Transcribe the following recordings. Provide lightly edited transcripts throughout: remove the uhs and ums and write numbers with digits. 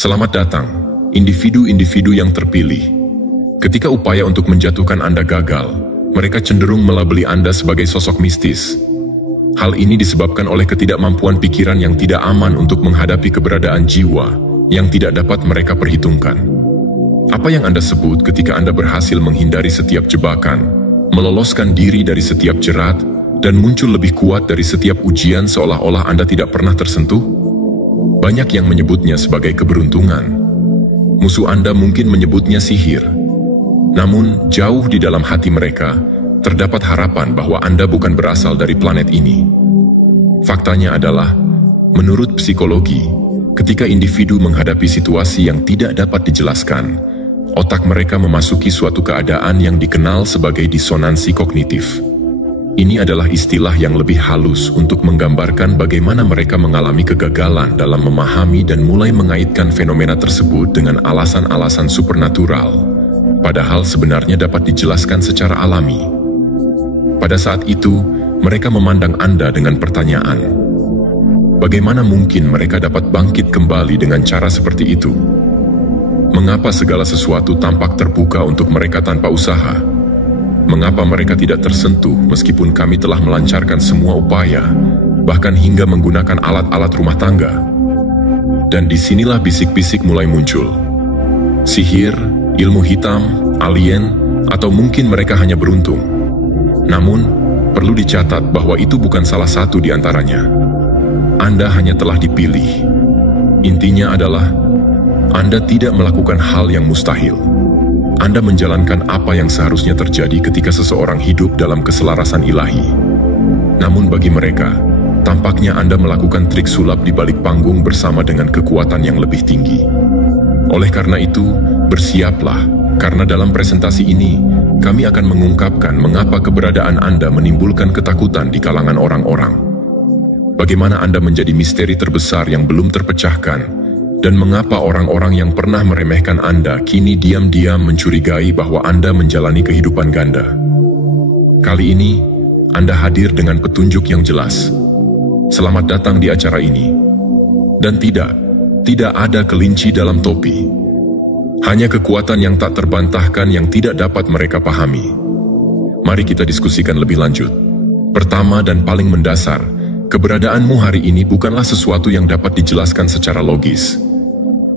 Selamat datang, individu-individu yang terpilih. Ketika upaya untuk menjatuhkan Anda gagal, mereka cenderung melabeli Anda sebagai sosok mistis. Hal ini disebabkan oleh ketidakmampuan pikiran yang tidak aman untuk menghadapi keberadaan jiwa yang tidak dapat mereka perhitungkan. Apa yang Anda sebut ketika Anda berhasil menghindari setiap jebakan, meloloskan diri dari setiap jerat, dan muncul lebih kuat dari setiap ujian seolah-olah Anda tidak pernah tersentuh? Banyak yang menyebutnya sebagai keberuntungan. Musuh Anda mungkin menyebutnya sihir. Namun, jauh di dalam hati mereka, terdapat harapan bahwa Anda bukan berasal dari planet ini. Faktanya adalah, menurut psikologi, ketika individu menghadapi situasi yang tidak dapat dijelaskan, otak mereka memasuki suatu keadaan yang dikenal sebagai disonansi kognitif. Ini adalah istilah yang lebih halus untuk menggambarkan bagaimana mereka mengalami kegagalan dalam memahami dan mulai mengaitkan fenomena tersebut dengan alasan-alasan supernatural, padahal sebenarnya dapat dijelaskan secara alami. Pada saat itu, mereka memandang Anda dengan pertanyaan, bagaimana mungkin mereka dapat bangkit kembali dengan cara seperti itu? Mengapa segala sesuatu tampak terbuka untuk mereka tanpa usaha? Mengapa mereka tidak tersentuh meskipun kami telah melancarkan semua upaya, bahkan hingga menggunakan alat-alat rumah tangga? Dan disinilah bisik-bisik mulai muncul. Sihir, ilmu hitam, alien, atau mungkin mereka hanya beruntung. Namun, perlu dicatat bahwa itu bukan salah satu di antaranya. Anda hanya telah dipilih. Intinya adalah, Anda tidak melakukan hal yang mustahil. Anda menjalankan apa yang seharusnya terjadi ketika seseorang hidup dalam keselarasan ilahi. Namun bagi mereka, tampaknya Anda melakukan trik sulap di balik panggung bersama dengan kekuatan yang lebih tinggi. Oleh karena itu, bersiaplah, karena dalam presentasi ini, kami akan mengungkapkan mengapa keberadaan Anda menimbulkan ketakutan di kalangan orang-orang. Bagaimana Anda menjadi misteri terbesar yang belum terpecahkan, dan mengapa orang-orang yang pernah meremehkan Anda kini diam-diam mencurigai bahwa Anda menjalani kehidupan ganda. Kali ini, Anda hadir dengan petunjuk yang jelas. Selamat datang di acara ini. Dan tidak ada kelinci dalam topi. Hanya kekuatan yang tak terbantahkan yang tidak dapat mereka pahami. Mari kita diskusikan lebih lanjut. Pertama dan paling mendasar, keberadaanmu hari ini bukanlah sesuatu yang dapat dijelaskan secara logis.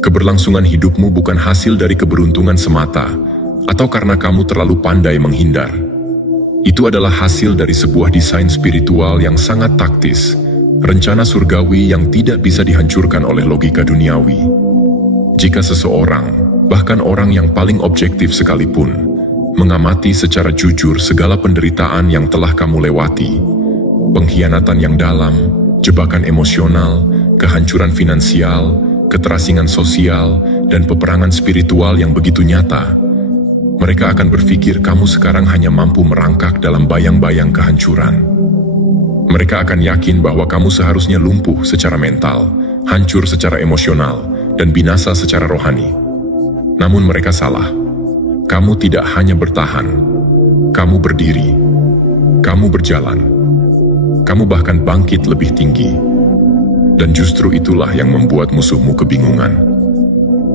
Keberlangsungan hidupmu bukan hasil dari keberuntungan semata, atau karena kamu terlalu pandai menghindar. Itu adalah hasil dari sebuah desain spiritual yang sangat taktis, rencana surgawi yang tidak bisa dihancurkan oleh logika duniawi. Jika seseorang, bahkan orang yang paling objektif sekalipun, mengamati secara jujur segala penderitaan yang telah kamu lewati, pengkhianatan yang dalam, jebakan emosional, kehancuran finansial, keterasingan sosial, dan peperangan spiritual yang begitu nyata, mereka akan berpikir kamu sekarang hanya mampu merangkak dalam bayang-bayang kehancuran. Mereka akan yakin bahwa kamu seharusnya lumpuh secara mental, hancur secara emosional, dan binasa secara rohani. Namun mereka salah. Kamu tidak hanya bertahan, kamu berdiri, kamu berjalan, kamu bahkan bangkit lebih tinggi. Dan justru itulah yang membuat musuhmu kebingungan.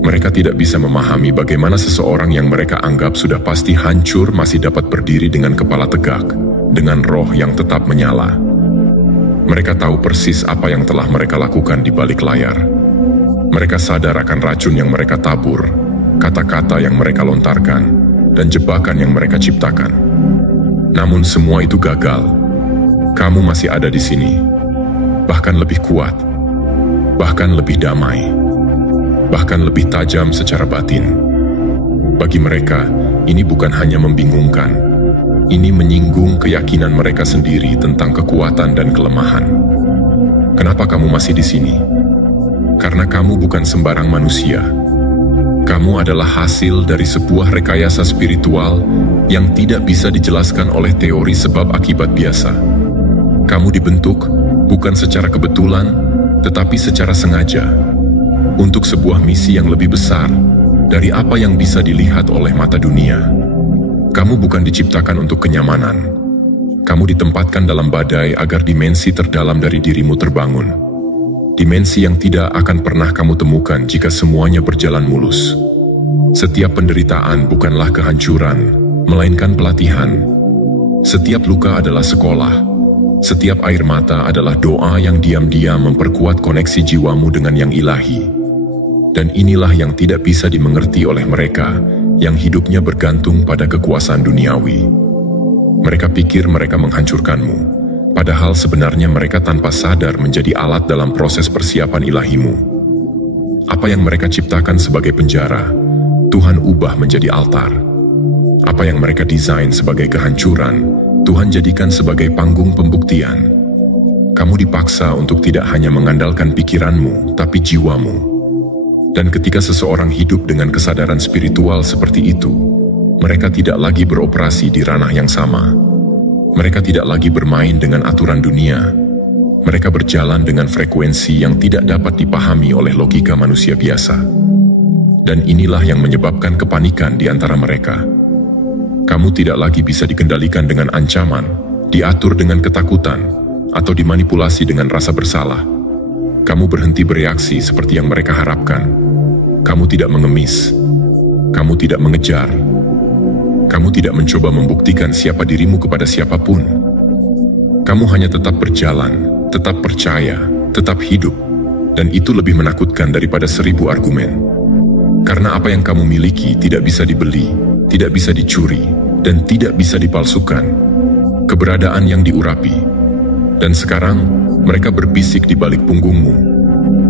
Mereka tidak bisa memahami bagaimana seseorang yang mereka anggap sudah pasti hancur masih dapat berdiri dengan kepala tegak, dengan roh yang tetap menyala. Mereka tahu persis apa yang telah mereka lakukan di balik layar. Mereka sadar akan racun yang mereka tabur, kata-kata yang mereka lontarkan, dan jebakan yang mereka ciptakan. Namun semua itu gagal. Kamu masih ada di sini, bahkan lebih kuat, bahkan lebih damai, bahkan lebih tajam secara batin. Bagi mereka, ini bukan hanya membingungkan, ini menyinggung keyakinan mereka sendiri tentang kekuatan dan kelemahan. Kenapa kamu masih di sini? Karena kamu bukan sembarang manusia. Kamu adalah hasil dari sebuah rekayasa spiritual yang tidak bisa dijelaskan oleh teori sebab akibat biasa. Kamu dibentuk bukan secara kebetulan, tetapi secara sengaja, untuk sebuah misi yang lebih besar dari apa yang bisa dilihat oleh mata dunia. Kamu bukan diciptakan untuk kenyamanan. Kamu ditempatkan dalam badai agar dimensi terdalam dari dirimu terbangun. dimensi yang tidak akan pernah kamu temukan jika semuanya berjalan mulus. Setiap penderitaan bukanlah kehancuran, melainkan pelatihan. Setiap luka adalah sekolah. Setiap air mata adalah doa yang diam-diam memperkuat koneksi jiwamu dengan yang ilahi. Dan inilah yang tidak bisa dimengerti oleh mereka yang hidupnya bergantung pada kekuasaan duniawi. Mereka pikir mereka menghancurkanmu, padahal sebenarnya mereka tanpa sadar menjadi alat dalam proses persiapan ilahimu. Apa yang mereka ciptakan sebagai penjara, Tuhan ubah menjadi altar. Apa yang mereka desain sebagai kehancuran, Tuhan jadikan sebagai panggung pembuktian. Kamu dipaksa untuk tidak hanya mengandalkan pikiranmu, tapi jiwamu. Dan ketika seseorang hidup dengan kesadaran spiritual seperti itu, mereka tidak lagi beroperasi di ranah yang sama. Mereka tidak lagi bermain dengan aturan dunia. Mereka berjalan dengan frekuensi yang tidak dapat dipahami oleh logika manusia biasa. Dan inilah yang menyebabkan kepanikan di antara mereka. Kamu tidak lagi bisa dikendalikan dengan ancaman, diatur dengan ketakutan, atau dimanipulasi dengan rasa bersalah. Kamu berhenti bereaksi seperti yang mereka harapkan. Kamu tidak mengemis. Kamu tidak mengejar. Kamu tidak mencoba membuktikan siapa dirimu kepada siapapun. Kamu hanya tetap berjalan, tetap percaya, tetap hidup, dan itu lebih menakutkan daripada 1000 argumen. Karena apa yang kamu miliki tidak bisa dibeli, tidak bisa dicuri, dan tidak bisa dipalsukan. Keberadaan yang diurapi. Dan sekarang, mereka berbisik di balik punggungmu.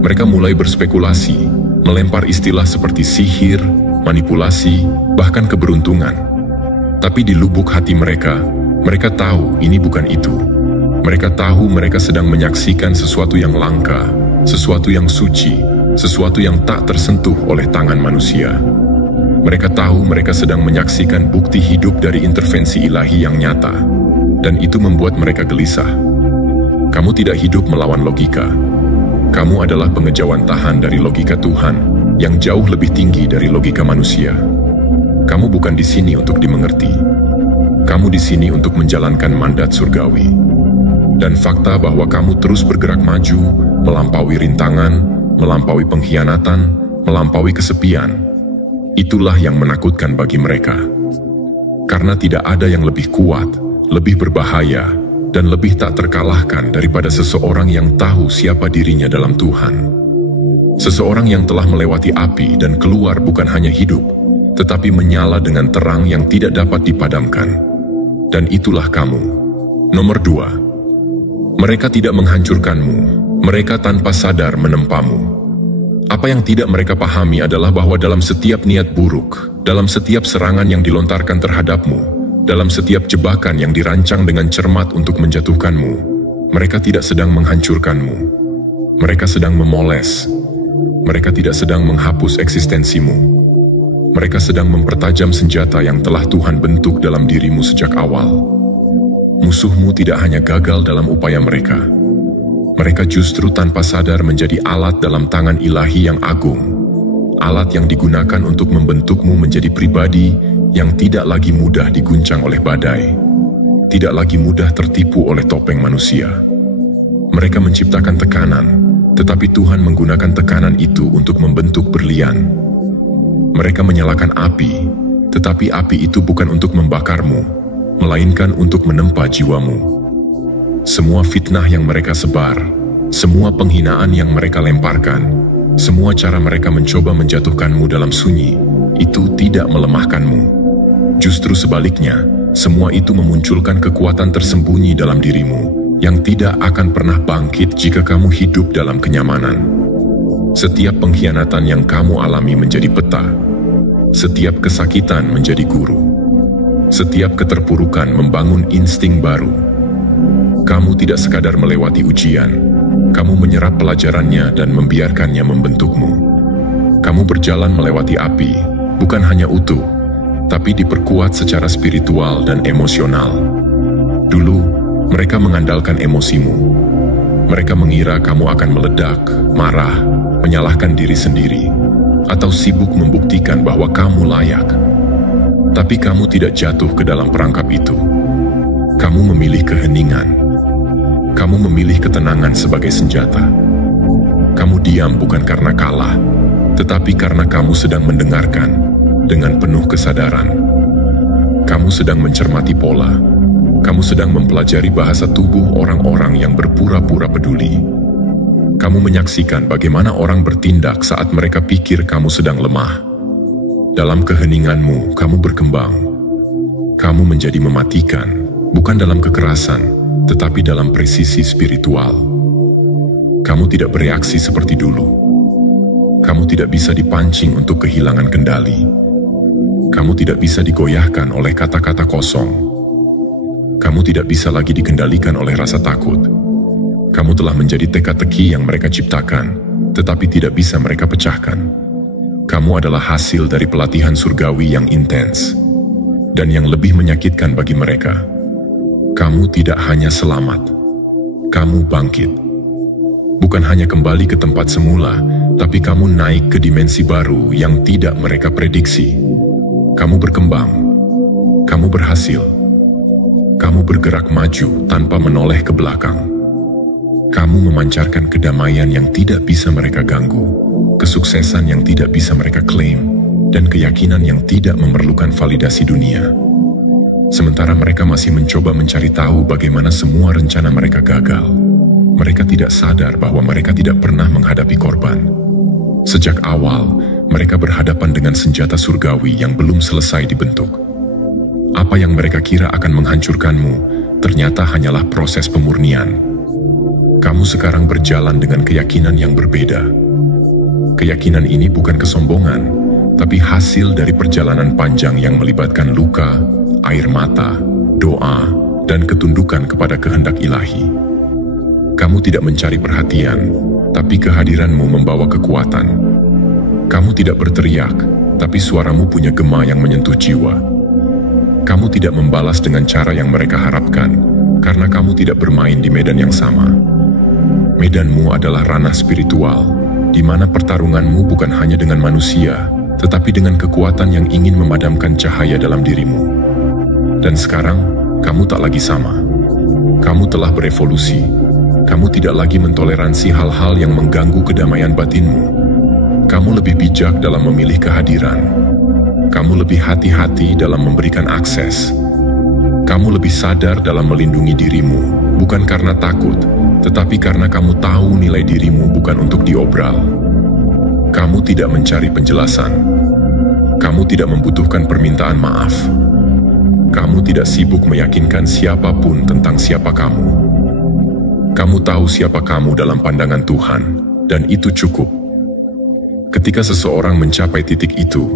Mereka mulai berspekulasi, melempar istilah seperti sihir, manipulasi, bahkan keberuntungan. Tapi di lubuk hati mereka tahu ini bukan itu. Mereka tahu mereka sedang menyaksikan sesuatu yang langka, sesuatu yang suci, sesuatu yang tak tersentuh oleh tangan manusia. Mereka tahu mereka sedang menyaksikan bukti hidup dari intervensi ilahi yang nyata, dan itu membuat mereka gelisah. Kamu tidak hidup melawan logika. Kamu adalah pengejauhan tahan dari logika Tuhan, yang jauh lebih tinggi dari logika manusia. Kamu bukan di sini untuk dimengerti. Kamu di sini untuk menjalankan mandat surgawi. Dan fakta bahwa kamu terus bergerak maju, melampaui rintangan, melampaui pengkhianatan, melampaui kesepian, itulah yang menakutkan bagi mereka. Karena tidak ada yang lebih kuat, lebih berbahaya, dan lebih tak terkalahkan daripada seseorang yang tahu siapa dirinya dalam Tuhan. Seseorang yang telah melewati api dan keluar bukan hanya hidup, tetapi menyala dengan terang yang tidak dapat dipadamkan. Dan itulah kamu. Nomor 2. Mereka tidak menghancurkanmu, mereka tanpa sadar menempamu. Apa yang tidak mereka pahami adalah bahwa dalam setiap niat buruk, dalam setiap serangan yang dilontarkan terhadapmu, dalam setiap jebakan yang dirancang dengan cermat untuk menjatuhkanmu, mereka tidak sedang menghancurkanmu. Mereka sedang memoles. Mereka tidak sedang menghapus eksistensimu. Mereka sedang mempertajam senjata yang telah Tuhan bentuk dalam dirimu sejak awal. Musuhmu tidak hanya gagal dalam upaya mereka. Mereka justru tanpa sadar menjadi alat dalam tangan ilahi yang agung. Alat yang digunakan untuk membentukmu menjadi pribadi yang tidak lagi mudah diguncang oleh badai. Tidak lagi mudah tertipu oleh topeng manusia. Mereka menciptakan tekanan, tetapi Tuhan menggunakan tekanan itu untuk membentuk berlian. Mereka menyalakan api, tetapi api itu bukan untuk membakarmu, melainkan untuk menempa jiwamu. Semua fitnah yang mereka sebar, semua penghinaan yang mereka lemparkan, semua cara mereka mencoba menjatuhkanmu dalam sunyi, itu tidak melemahkanmu. Justru sebaliknya, semua itu memunculkan kekuatan tersembunyi dalam dirimu, yang tidak akan pernah bangkit jika kamu hidup dalam kenyamanan. Setiap pengkhianatan yang kamu alami menjadi peta. Setiap kesakitan menjadi guru. Setiap keterpurukan membangun insting baru. Kamu tidak sekadar melewati ujian, kamu menyerap pelajarannya dan membiarkannya membentukmu. Kamu berjalan melewati api, bukan hanya utuh, tapi diperkuat secara spiritual dan emosional. Dulu, mereka mengandalkan emosimu. Mereka mengira kamu akan meledak, marah, menyalahkan diri sendiri, atau sibuk membuktikan bahwa kamu layak. Tapi kamu tidak jatuh ke dalam perangkap itu. Kamu memilih keheningan. Kamu memilih ketenangan sebagai senjata. Kamu diam bukan karena kalah, tetapi karena kamu sedang mendengarkan dengan penuh kesadaran. Kamu sedang mencermati pola. Kamu sedang mempelajari bahasa tubuh orang-orang yang berpura-pura peduli. Kamu menyaksikan bagaimana orang bertindak saat mereka pikir kamu sedang lemah. Dalam keheninganmu, kamu berkembang. Kamu menjadi mematikan, bukan dalam kekerasan, tetapi dalam presisi spiritual. Kamu tidak bereaksi seperti dulu. Kamu tidak bisa dipancing untuk kehilangan kendali. Kamu tidak bisa digoyahkan oleh kata-kata kosong. Kamu tidak bisa lagi dikendalikan oleh rasa takut. Kamu telah menjadi teka-teki yang mereka ciptakan, tetapi tidak bisa mereka pecahkan. Kamu adalah hasil dari pelatihan surgawi yang intens, dan yang lebih menyakitkan bagi mereka. Kamu tidak hanya selamat, kamu bangkit. Bukan hanya kembali ke tempat semula, tapi kamu naik ke dimensi baru yang tidak mereka prediksi. Kamu berkembang, kamu berhasil, kamu bergerak maju tanpa menoleh ke belakang. Kamu memancarkan kedamaian yang tidak bisa mereka ganggu, kesuksesan yang tidak bisa mereka klaim, dan keyakinan yang tidak memerlukan validasi dunia. Sementara mereka masih mencoba mencari tahu bagaimana semua rencana mereka gagal. Mereka tidak sadar bahwa mereka tidak pernah menghadapi korban. Sejak awal, mereka berhadapan dengan senjata surgawi yang belum selesai dibentuk. Apa yang mereka kira akan menghancurkanmu, ternyata hanyalah proses pemurnian. Kamu sekarang berjalan dengan keyakinan yang berbeda. Keyakinan ini bukan kesombongan, tapi hasil dari perjalanan panjang yang melibatkan luka, air mata, doa, dan ketundukan kepada kehendak ilahi. Kamu tidak mencari perhatian, tapi kehadiranmu membawa kekuatan. Kamu tidak berteriak, tapi suaramu punya gema yang menyentuh jiwa. Kamu tidak membalas dengan cara yang mereka harapkan, karena kamu tidak bermain di medan yang sama. Medanmu adalah ranah spiritual, di mana pertarunganmu bukan hanya dengan manusia, tetapi dengan kekuatan yang ingin memadamkan cahaya dalam dirimu. Dan sekarang, kamu tak lagi sama. Kamu telah berevolusi. Kamu tidak lagi mentoleransi hal-hal yang mengganggu kedamaian batinmu. Kamu lebih bijak dalam memilih kehadiran. Kamu lebih hati-hati dalam memberikan akses. Kamu lebih sadar dalam melindungi dirimu, bukan karena takut, tetapi karena kamu tahu nilai dirimu bukan untuk diobral. Kamu tidak mencari penjelasan. Kamu tidak membutuhkan permintaan maaf. Kamu tidak sibuk meyakinkan siapapun tentang siapa kamu. Kamu tahu siapa kamu dalam pandangan Tuhan, dan itu cukup. Ketika seseorang mencapai titik itu,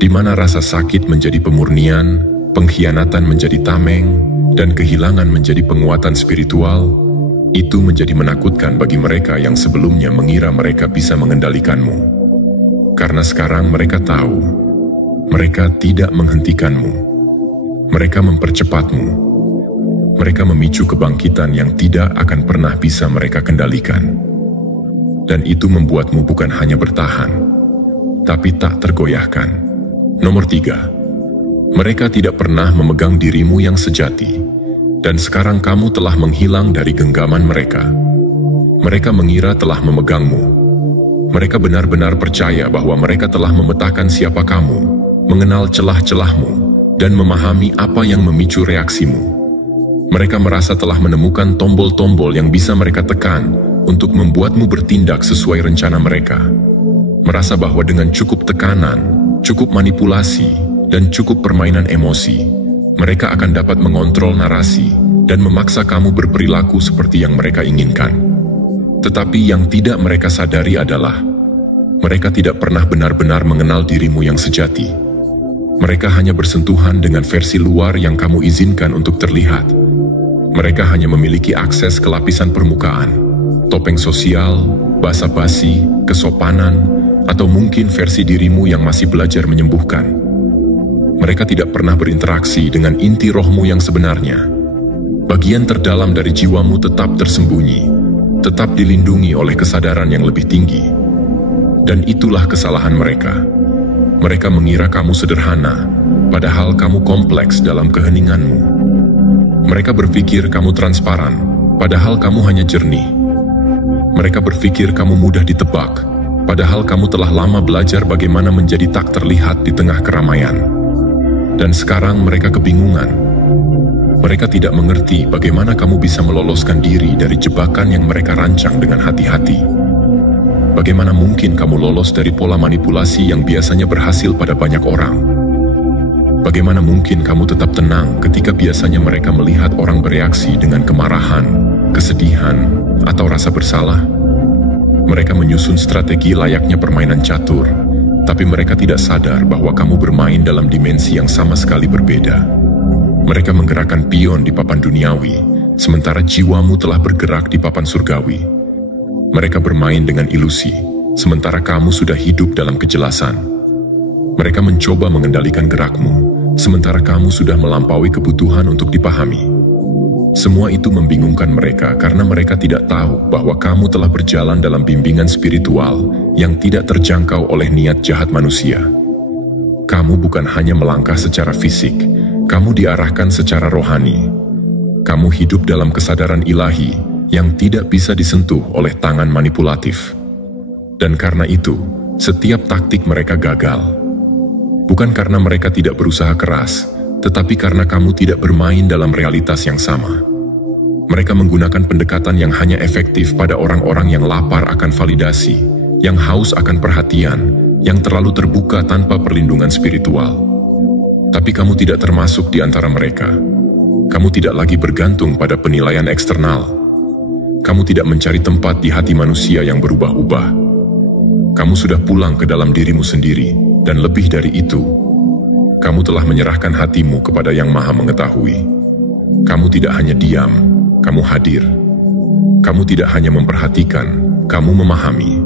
di mana rasa sakit menjadi pemurnian, pengkhianatan menjadi tameng, dan kehilangan menjadi penguatan spiritual, itu menjadi menakutkan bagi mereka yang sebelumnya mengira mereka bisa mengendalikanmu. Karena sekarang mereka tahu, mereka tidak menghentikanmu. Mereka mempercepatmu. Mereka memicu kebangkitan yang tidak akan pernah bisa mereka kendalikan. Dan itu membuatmu bukan hanya bertahan, tapi tak tergoyahkan. Nomor 3, mereka tidak pernah memegang dirimu yang sejati, dan sekarang kamu telah menghilang dari genggaman mereka. Mereka mengira telah memegangmu. Mereka benar-benar percaya bahwa mereka telah memetakan siapa kamu, mengenal celah-celahmu, dan memahami apa yang memicu reaksimu. Mereka merasa telah menemukan tombol-tombol yang bisa mereka tekan untuk membuatmu bertindak sesuai rencana mereka. Merasa bahwa dengan cukup tekanan, cukup manipulasi, dan cukup permainan emosi, mereka akan dapat mengontrol narasi dan memaksa kamu berperilaku seperti yang mereka inginkan. Tetapi yang tidak mereka sadari adalah, mereka tidak pernah benar-benar mengenal dirimu yang sejati. Mereka hanya bersentuhan dengan versi luar yang kamu izinkan untuk terlihat. Mereka hanya memiliki akses ke lapisan permukaan, topeng sosial, basa-basi, kesopanan, atau mungkin versi dirimu yang masih belajar menyembuhkan. Mereka tidak pernah berinteraksi dengan inti rohmu yang sebenarnya. Bagian terdalam dari jiwamu tetap tersembunyi, tetap dilindungi oleh kesadaran yang lebih tinggi. Dan itulah kesalahan mereka. Mereka mengira kamu sederhana, padahal kamu kompleks dalam keheninganmu. Mereka berpikir kamu transparan, padahal kamu hanya jernih. Mereka berpikir kamu mudah ditebak, padahal kamu telah lama belajar bagaimana menjadi tak terlihat di tengah keramaian. Dan sekarang mereka kebingungan. Mereka tidak mengerti bagaimana kamu bisa meloloskan diri dari jebakan yang mereka rancang dengan hati-hati. Bagaimana mungkin kamu lolos dari pola manipulasi yang biasanya berhasil pada banyak orang? Bagaimana mungkin kamu tetap tenang ketika biasanya mereka melihat orang bereaksi dengan kemarahan, kesedihan, atau rasa bersalah? Mereka menyusun strategi layaknya permainan catur, tapi mereka tidak sadar bahwa kamu bermain dalam dimensi yang sama sekali berbeda. Mereka menggerakkan pion di papan duniawi, sementara jiwamu telah bergerak di papan surgawi. Mereka bermain dengan ilusi, sementara kamu sudah hidup dalam kejelasan. Mereka mencoba mengendalikan gerakmu, sementara kamu sudah melampaui kebutuhan untuk dipahami. Semua itu membingungkan mereka karena mereka tidak tahu bahwa kamu telah berjalan dalam bimbingan spiritual yang tidak terjangkau oleh niat jahat manusia. Kamu bukan hanya melangkah secara fisik, kamu diarahkan secara rohani. Kamu hidup dalam kesadaran ilahi yang tidak bisa disentuh oleh tangan manipulatif. Dan karena itu, setiap taktik mereka gagal. Bukan karena mereka tidak berusaha keras, tetapi karena kamu tidak bermain dalam realitas yang sama. Mereka menggunakan pendekatan yang hanya efektif pada orang-orang yang lapar akan validasi, yang haus akan perhatian, yang terlalu terbuka tanpa perlindungan spiritual. Tapi kamu tidak termasuk di antara mereka. Kamu tidak lagi bergantung pada penilaian eksternal. Kamu tidak mencari tempat di hati manusia yang berubah-ubah. Kamu sudah pulang ke dalam dirimu sendiri. Dan lebih dari itu, kamu telah menyerahkan hatimu kepada Yang Maha Mengetahui. Kamu tidak hanya diam, kamu hadir. Kamu tidak hanya memperhatikan, kamu memahami.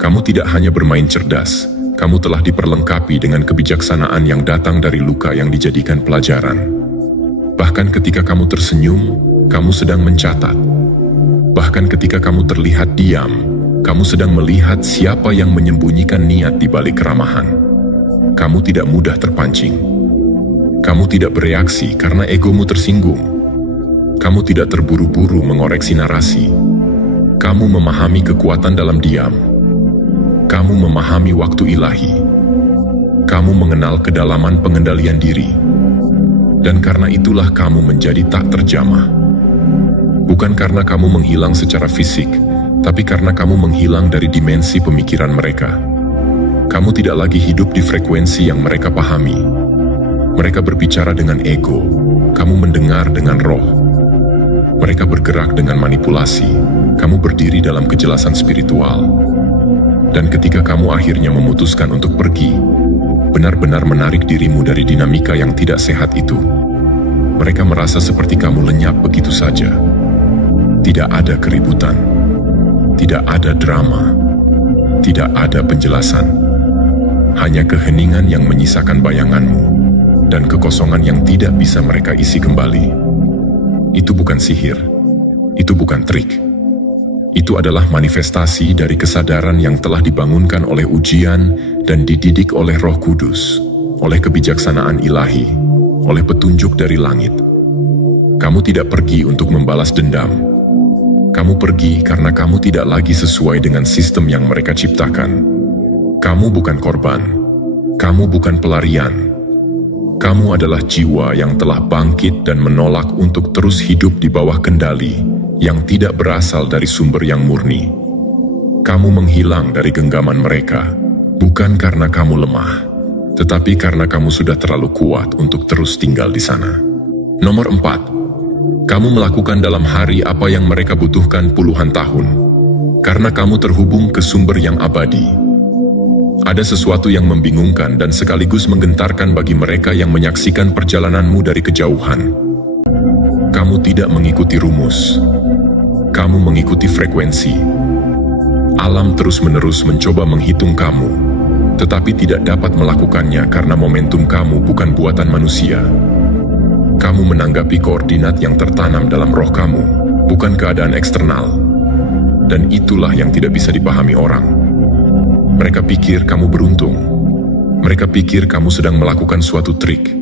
Kamu tidak hanya bermain cerdas, kamu telah diperlengkapi dengan kebijaksanaan yang datang dari luka yang dijadikan pelajaran. Bahkan ketika kamu tersenyum, kamu sedang mencatat. Bahkan ketika kamu terlihat diam, kamu sedang melihat siapa yang menyembunyikan niat di balik keramahan. Kamu tidak mudah terpancing. Kamu tidak bereaksi karena egomu tersinggung. Kamu tidak terburu-buru mengoreksi narasi. Kamu memahami kekuatan dalam diam. Kamu memahami waktu ilahi. Kamu mengenal kedalaman pengendalian diri. Dan karena itulah kamu menjadi tak terjamah. Bukan karena kamu menghilang secara fisik, tapi karena kamu menghilang dari dimensi pemikiran mereka. Kamu tidak lagi hidup di frekuensi yang mereka pahami. Mereka berbicara dengan ego, kamu mendengar dengan roh. Mereka bergerak dengan manipulasi, kamu berdiri dalam kejelasan spiritual. Dan ketika kamu akhirnya memutuskan untuk pergi, benar-benar menarik dirimu dari dinamika yang tidak sehat itu, mereka merasa seperti kamu lenyap begitu saja. Tidak ada keributan. Tidak ada drama, tidak ada penjelasan, hanya keheningan yang menyisakan bayanganmu, dan kekosongan yang tidak bisa mereka isi kembali. Itu bukan sihir, itu bukan trik. Itu adalah manifestasi dari kesadaran yang telah dibangunkan oleh ujian dan dididik oleh Roh Kudus, oleh kebijaksanaan ilahi, oleh petunjuk dari langit. Kamu tidak pergi untuk membalas dendam. Kamu pergi karena kamu tidak lagi sesuai dengan sistem yang mereka ciptakan. Kamu bukan korban. Kamu bukan pelarian. Kamu adalah jiwa yang telah bangkit dan menolak untuk terus hidup di bawah kendali yang tidak berasal dari sumber yang murni. Kamu menghilang dari genggaman mereka, bukan karena kamu lemah, tetapi karena kamu sudah terlalu kuat untuk terus tinggal di sana. Nomor 4. Kamu melakukan dalam hari apa yang mereka butuhkan puluhan tahun, karena kamu terhubung ke sumber yang abadi. Ada sesuatu yang membingungkan dan sekaligus menggentarkan bagi mereka yang menyaksikan perjalananmu dari kejauhan. Kamu tidak mengikuti rumus. Kamu mengikuti frekuensi. Alam terus-menerus mencoba menghitung kamu, tetapi tidak dapat melakukannya karena momentum kamu bukan buatan manusia. Kamu menanggapi koordinat yang tertanam dalam roh kamu, bukan keadaan eksternal. Dan itulah yang tidak bisa dipahami orang. Mereka pikir kamu beruntung. Mereka pikir kamu sedang melakukan suatu trik.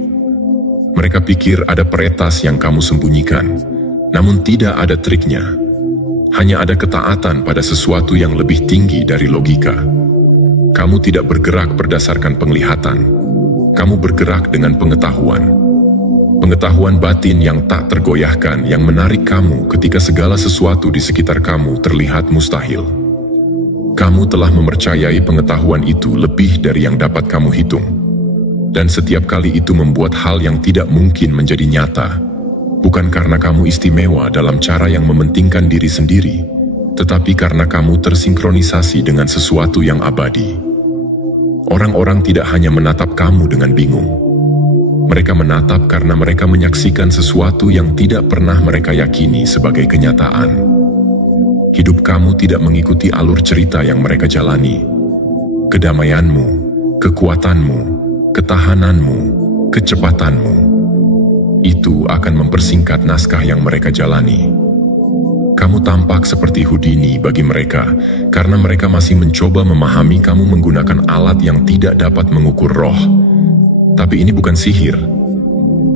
Mereka pikir ada peretas yang kamu sembunyikan, namun tidak ada triknya. Hanya ada ketaatan pada sesuatu yang lebih tinggi dari logika. Kamu tidak bergerak berdasarkan penglihatan. Kamu bergerak dengan pengetahuan. Pengetahuan batin yang tak tergoyahkan yang menarik kamu ketika segala sesuatu di sekitar kamu terlihat mustahil. Kamu telah mempercayai pengetahuan itu lebih dari yang dapat kamu hitung. Dan setiap kali itu membuat hal yang tidak mungkin menjadi nyata. Bukan karena kamu istimewa dalam cara yang mementingkan diri sendiri, tetapi karena kamu tersinkronisasi dengan sesuatu yang abadi. Orang-orang tidak hanya menatap kamu dengan bingung. Mereka menatap karena mereka menyaksikan sesuatu yang tidak pernah mereka yakini sebagai kenyataan. Hidup kamu tidak mengikuti alur cerita yang mereka jalani. Kedamaianmu, kekuatanmu, ketahananmu, kecepatanmu, itu akan mempersingkat naskah yang mereka jalani. Kamu tampak seperti Houdini bagi mereka karena mereka masih mencoba memahami kamu menggunakan alat yang tidak dapat mengukur roh. Tapi ini bukan sihir.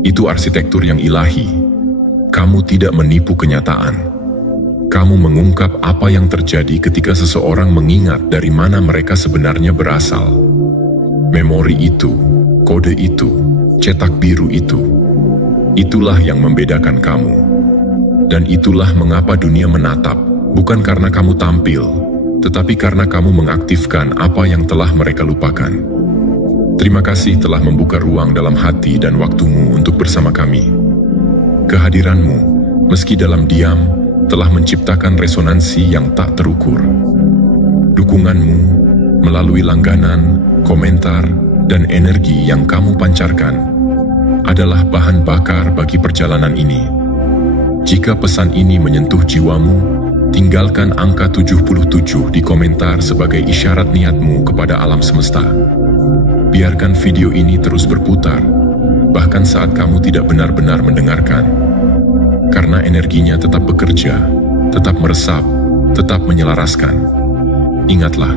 Itu arsitektur yang ilahi. Kamu tidak menipu kenyataan. Kamu mengungkap apa yang terjadi ketika seseorang mengingat dari mana mereka sebenarnya berasal. Memori itu, kode itu, cetak biru itu. Itulah yang membedakan kamu. Dan itulah mengapa dunia menatap, bukan karena kamu tampil, tetapi karena kamu mengaktifkan apa yang telah mereka lupakan. Terima kasih telah membuka ruang dalam hati dan waktumu untuk bersama kami. Kehadiranmu, meski dalam diam, telah menciptakan resonansi yang tak terukur. Dukunganmu, melalui langganan, komentar, dan energi yang kamu pancarkan, adalah bahan bakar bagi perjalanan ini. Jika pesan ini menyentuh jiwamu, tinggalkan angka 77 di komentar sebagai isyarat niatmu kepada alam semesta. Biarkan video ini terus berputar, bahkan saat kamu tidak benar-benar mendengarkan. Karena energinya tetap bekerja, tetap meresap, tetap menyelaraskan. Ingatlah,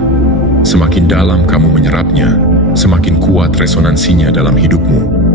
semakin dalam kamu menyerapnya, semakin kuat resonansinya dalam hidupmu.